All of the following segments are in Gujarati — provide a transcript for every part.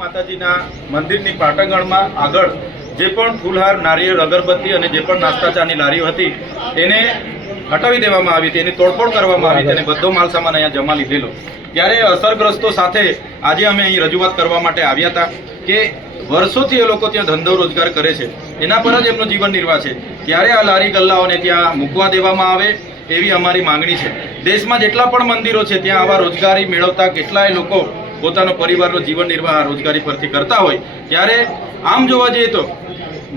માતાજીના મંદિરની પાટણગણમાં આગળ જે પણ ફૂલહાર નારિયેળ, અગરબત્તી અને જે પણ નાસ્તા ચાની લારીઓ હતી એને હટાવી દેવામાં આવી હતી, એની તોડફોડ કરવામાં આવી હતી અને બધો માલ સામાન અહીંયા જમા લીધેલો. ત્યારે અસરગ્રસ્તો સાથે આજે અમે અહીં રજૂઆત કરવા માટે આવ્યા હતા કે વર્ષોથી એ લોકો ત્યાં ધંધો રોજગાર કરે છે. એના પર જ એમનો જીવન નિર્વાહ છે. ત્યારે આ લારી ગલ્લાઓને ત્યાં મૂકવા દેવામાં આવે એવી અમારી માંગણી છે. દેશમાં જેટલા પણ મંદિરો છે, ત્યાં આવા રોજગારી મેળવતા કેટલાય લોકો પોતાનો પરિવારનો જીવન નિર્વાહ રોજગારી પરથી કરતા હોય, ત્યારે આમ જોવા જઈએ તો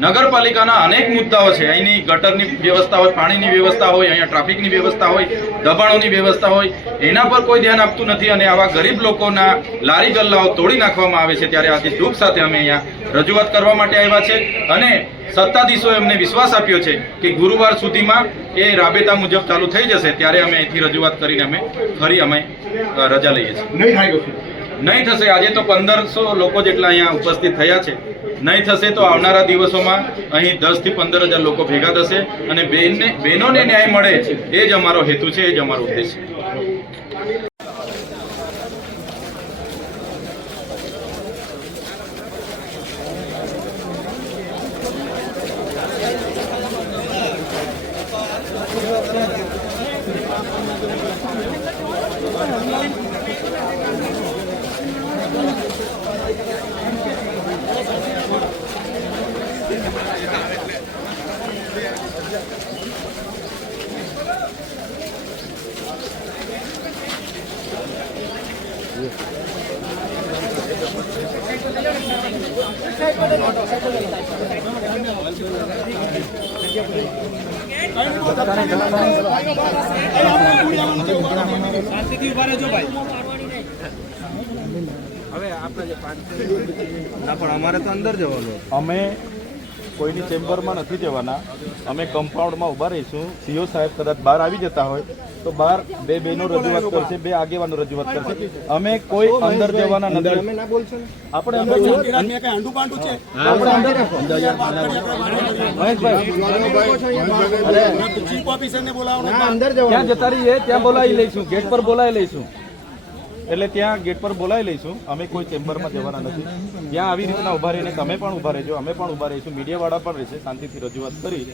નગરપાલિકાના અનેક મુદ્દાઓ છે. અહીંની ગટરની વ્યવસ્થા હોય, પાણીની વ્યવસ્થા હોય, અહીંયા ટ્રાફિકની વ્યવસ્થા હોય, દબાણોની વ્યવસ્થા હોય, એના પર કોઈ ધ્યાન આપતું નથી અને આવા ગરીબ લોકોના લારી ગલ્લાઓ તોડી નાખવામાં આવે છે ત્યારે આજે દુઃખ સાથે અમે અહીંયા રજૂઆત કરવા માટે આવ્યા છે અને સત્તાધીશોએ અમને વિશ્વાસ આપ્યો છે કે ગુરુવાર સુધીમાં એ રાબેતા મુજબ ચાલુ થઈ જશે. ત્યારે અમે અહીંથી રજૂઆત કરીને અમે ફરી અમે રજા લઈએ છીએ. નહીં થશે. આજે તો પંદરસો લોકો જેટલા અહીંયા ઉપસ્થિત થયા છે. નહીં થશે તો આવનારા દિવસોમાં અહીં દસથી પંદર હજાર લોકો ભેગા થશે અને બેનને બહેનોને ન્યાય મળે એ જ અમારો હેતુ છે, એ જ અમારો ઉદ્દેશ છે. શાંતિથી ઉભા રહેજો ભાઈ ના પણ અમારે તો અંદર જવાનું અમે કોઈની ચેમ્બરમાં નથી જવાના અમે કમ્પાઉન્ડમાં ઊભા રહીશું સીઓ સાહેબ કદાચ બહાર આવી જતા હોય તો બહાર બે બેનો રજૂઆત કરશે બે આગેવાનો રજૂઆત કરશે અમે કોઈ અંદર જવાના નથી તમે ના બોલશો આપણે અંદર ના અંદર ત્યાં જવાનું જતા રહીએ ત્યાં બોલાવી લઈશું ગેટ પર બોલાવી લઈશું એટલે ત્યાં ગેટ પર બોલાવી લઈશું. અમે કોઈ ચેમ્બરમાં જવાના નથી. ત્યાં આવી રીતના ઊભા રહીને તમે પણ ઊભા રહેજો, અમે પણ ઊભા રહીશું. મીડિયાવાળા પણ રહેશે, શાંતિથી રજૂઆત કરી,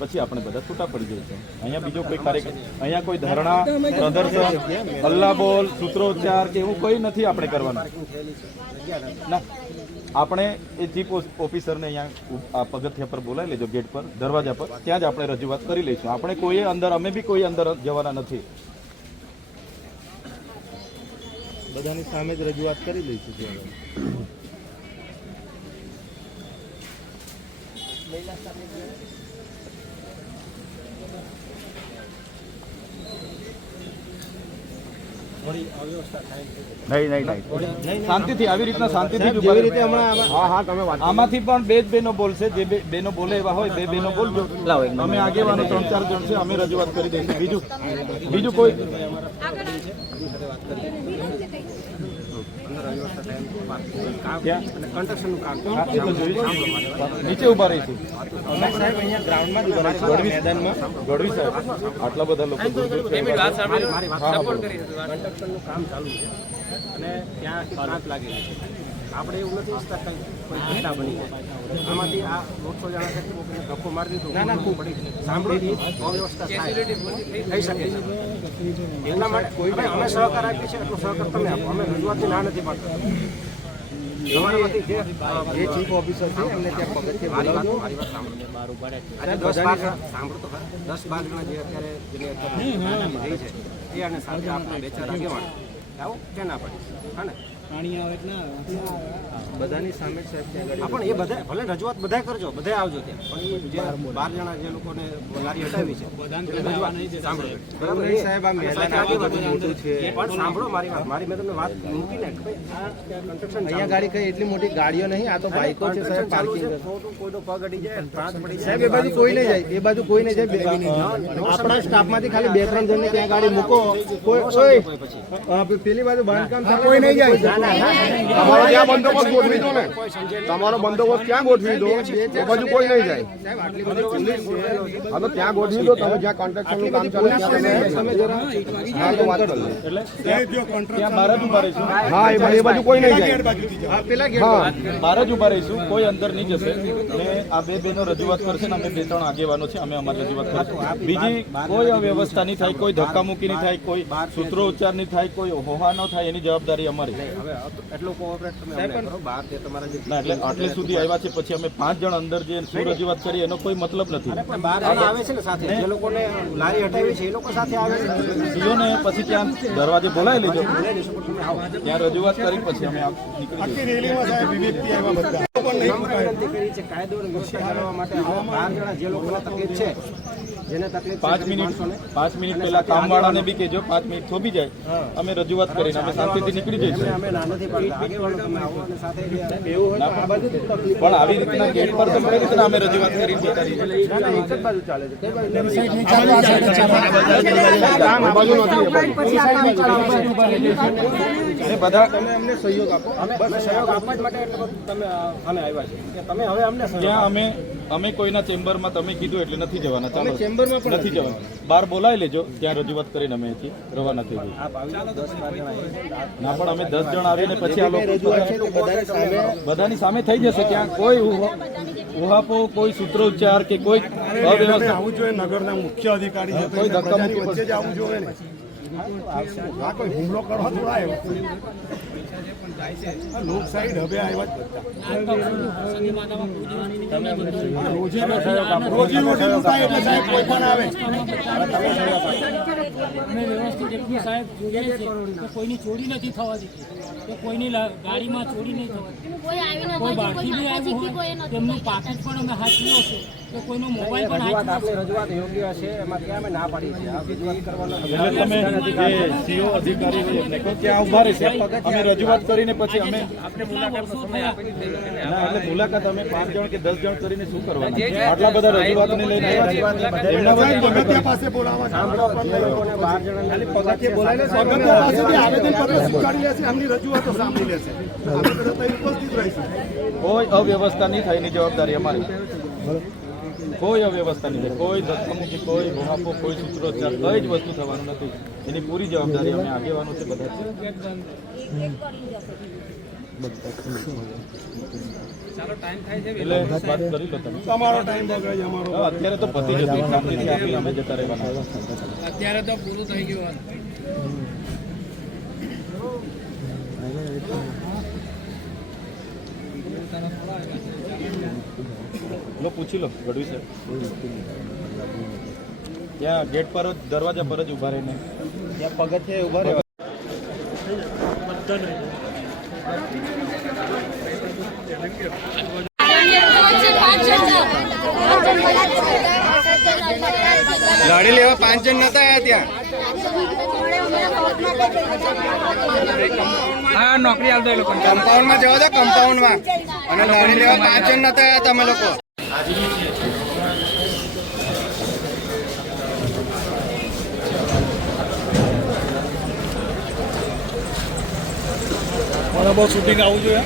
પછી આપણે બધા છૂટા પડી જઈશું. અહીંયા બીજો કોઈ કાર્યક્રમ, અહીંયા કોઈ ધરણા પ્રદર્શન હલ્લા બોલ સૂત્રોચ્ચાર કે એવું કોઈ નથી આપણે કરવાનું. ના, આપણે એ ચીફ ઓફિસરને અહીંયા આ પગથિયા પર બોલાવી લેજો ગેટ પર, દરવાજા પર. ત્યાં જ આપણે રજૂઆત કરી લઈશું. આપણે કોઈએ અંદર, અમે બી કોઈ અંદર જવાના નથી. બધાની સામે જ રજૂઆત કરી લઈશું ત્યાં નહીં નહીં નહીં. શાંતિથી આવી રીતના શાંતિથી જેવી રીતે હમણાં હા હા તમે વાત આમાંથી પણ બે જ બહેનો બોલશે જે બે- બહેનો બોલે એવા હોય બે બહેનો બોલજો. અમે આગેવાનો ત્રણ ચાર જણ છે અમે રજૂઆત કરી દઈશું. બીજું બીજું કોઈ કન્સ્ટ્રક્શનનું કામ. નીચે ઊભા રહીશું અમે સાહેબ અહીંયા ગ્રાઉન્ડમાં જ ઊભા રહીશું. ગઢવી મેદાનમાં ગઢવી સાહેબ આટલા બધા લોકો છે. કન્સ્ટ્રક્શનનું કામ ચાલુ છે અને ત્યાં પાંચ લાગેલી છે આપણે એવું નથી ઈચ્છતા કંઈ કોઈ ઘટના બની જાય. આમાંથી આ દોઢસો જણા છે કોકને ધક્કો મારી દીધો ના ના ખૂબ. પડી સાંભળી અવ્યવસ્થા થઈ શકે છે. એટલા માટે અમે અમે સહકાર આપીએ છીએ એટલો સહકાર તમે આપો. અમે રજૂઆતથી ના નથી પાડતા. તમારા જે જે છે એમને ત્યાં પગથિયે બોલાવજો મારી વાત સાંભળો. તો દસ બાર જણા જે અત્યારે જેને અત્યારે રહી છે એ અને સાથે આપણા બે ચાર આગેવાન. આવો કે ના પડી? હા ને? બધાની સામે સાહેબ ત્યાં પણ એ બધા ભલે રજૂઆત બધા કરજો બધા આવજો ત્યાં. પણ જે બાર જણા જે લોકોને લારી હટાવી છે રજૂઆત સાંભળો. બરાબર સાહેબ આ મેદાન મોટું છે. પણ સાંભળો મારી વાત મારી મેં તમને વાત મૂકીને કે ભાઈ આ કન્સ્ટ્રક્શન અહીંયા ગાડી કઈ એટલી મોટી ગાડીઓ નહીં આ તો બાઈકો છે સાહેબ પાર્કિંગ કોઈનો પગ અડી જાય પ્રાંત પડી સાહેબ એ બાજુ કોઈ નહીં જાય એ બાજુ કોઈ નહીં જાય. આપણા સ્ટાફમાંથી ખાલી બે ત્રણ જણને ત્યાં ગાડી મૂકો. કોઈ કોઈ પેલી બાજુ બાંધકામ કોઈ નહીં જાય. તમારો ત્યાં બંદોબસ્ત ગોઠવી દો ને. તમારો બંદોબસ્ત ક્યાં ગોઠવી દો? એ બાજુ કોઈ નહીં જાય. હા તો ત્યાં ગોઠવી દો તમે જ્યાં કોન્ટ્રાક્શનનું કામ ચાલે. હા તો વાત કરી લો. એટલે ત્યાં ત્યાં બહાર જ ઊભા રહીશું. હા એ બાજુ- એ બાજુ કોઈ નહીં જાય. હા. બહાર જ ઊભા રહીશું. કોઈ અંદર નહીં જશે. ને આ બે બેનો રજૂઆત કરશે ને અમે બે ત્રણ આગેવાનો છે અમે અમારી રજૂઆત કરીશું. બીજી કોઈ અવ્યવસ્થા નહીં થાય કોઈ ધક્કામુક્કી નહીં થાય કોઈ સૂત્રો ઉચ્ચાર નહીં થાય કોઈ હોહા ન થાય એની જવાબદારી અમારી. હવે એટલું કોઓપરેટ તમે અમને કરો બહાર તે તમારા જે ના એટલે આટલે સુધી આવ્યા છે પછી અમે પાંચ જણ અંદર જે શું રજૂઆત કરી એનો કોઈ મતલબ નથી. પણ બહાર આવે છે ને સાથે. જે લોકોને લારી હટાવી છે એ લોકો સાથે આવે છે. સીઓને પછી ત્યાં દરવાજે બોલાવી લેજો. ત્યાં રજૂઆત કરી પછી અમે નીકળી જઈશું નહીં. વિનંતી કરી છે કાયદો અને વ્યવસ્થા જાળવવા માટે આવા બાર જણા જે લોકોને તકલીફ છે જેને તકલીફ છે પાંચ મિનિટ પાંચ મિનિટ પહેલા કામવાળાને બી કહેજો પાંચ મિનિટ થોભી જાય. અમે રજૂઆત કરીને અમે શાંતિથી નીકળી જઈશું. અમે નાનાથી પણ તમે સાથે પણ પણ આવી રીતના ગેટ પર તો કઈ રીતના અમે રજૂઆત કરી જતા રહીએ? બધા તમે અમને સહયોગ આપો. અમે અમે સહયોગ આપવા માટે તમે અ, આવ્યા છે. કે તમે હવે અમને ત્યાં અમે અમે કોઈના ચેમ્બરમાં તમે કીધું એટલે નથી જવાના. ચાલો નથી જવાના. બહાર બોલાવી લેજો ત્યાં રજૂઆત કરીને અમે અહીંથી રવાના થઈ જઈએ. ના પણ અમે દસ જણ આવીને પછી આ લોકો બધાની સામે થઈ જશે ત્યાં કોઈ ઉહા- ઉહાપો કોઈ સૂત્રોચ્ચાર કે કોઈ અવ્યવસ્થા. આવું જોઈએ નગરના મુખ્ય અધિકારી કોઈ ધક્કા જ આવવું જોઈએ ને. આ કોઈ હુમલો કરવા થોડા આવ્યો. આ લોકશાહી ઢબે આવ્યા જ રોજી રોજી રોટીનું થાય એટલે સાહેબ કોઈ પણ આવે. અમે વ્યવસ્થિત એટલું સાહેબ જોઈએ છે કે કોઈની ચોરી નથી થવા દીધી કે કોઈની ગાડીમાં ચોરી નહીં થવા દીધી કોઈ બાળકી બહારથી બી આવ્યું કોઈ હોય તેમનું પાકેટ પણ અમે હાચવ્યો છે. કે કોઈનો મોબાઈલ પણ રજૂઆત હાચવ્યો રજૂઆત યોગ્ય છે એમાં ત્યાં અમે ના પાડી છે આ રજૂઆત કરવાનો તમે જે સીઓ અધિકારી હોય એમને કહો ત્યાં ઊભા રહેશે. અમે રજૂઆત કરીને પછી અમે ના. એટલે મુલાકાત અમે પાંચ જણ કે દસ જણ કરીને શું કરવાનું? આટલા બધા રજૂઆતને લઈને આવ્યા છે. એમના સાહેબ પગથિયા પાસે બોલાવવા સાંભળો જે લોકોને બાર જણાની પગથિયા પાસેથી આવેદન પત્ર સ્વીકારી લેશે એમની રજૂઆતો સાંભળી લેશે. આપણે બધા ઉપસ્થિત રહીશું. કોઈ અવ્યવસ્થા નહીં થાય એની જવાબદારી અમારી. કોઈ અવ્યવસ્થા નહીં કોઈ ધક્કામુક્કી કોઈ ગુહાપો કોઈ સૂત્રોચ્ચાર કઈ જ વસ્તુ થવાનું નથી. એની પૂરી જવાબદારી અમે આગેવાનો છે બધા છે. એટલે વાત કરી લો તમે. તમારો ટાઈમ બગડે છે અમારો. હા, અત્યારે તો પતી જતા અત્યારે તો પૂરું થઈ ગયું લો પૂછી લો ગઢવી સર ત્યાં ગેટ પર જ દરવાજા પર જ ઊભા રહીને. ત્યાં પગથિયે ઊભા રહે ગાડી લેવા પાંચ જણ નતા આવ્યા ત્યાં? હા નોકરી હાલતો એ લોકો કમ્પાઉન્ડમાં જવા દો કમ્પાઉન્ડમાં અને ગાડી લેવા પાંચ જણ નતા આવ્યા તમે લોકો. બરાબર શૂટિંગ આવવું જોઈએ.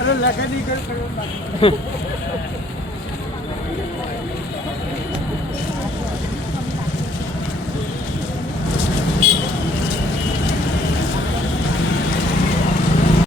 અરે લખે નહીં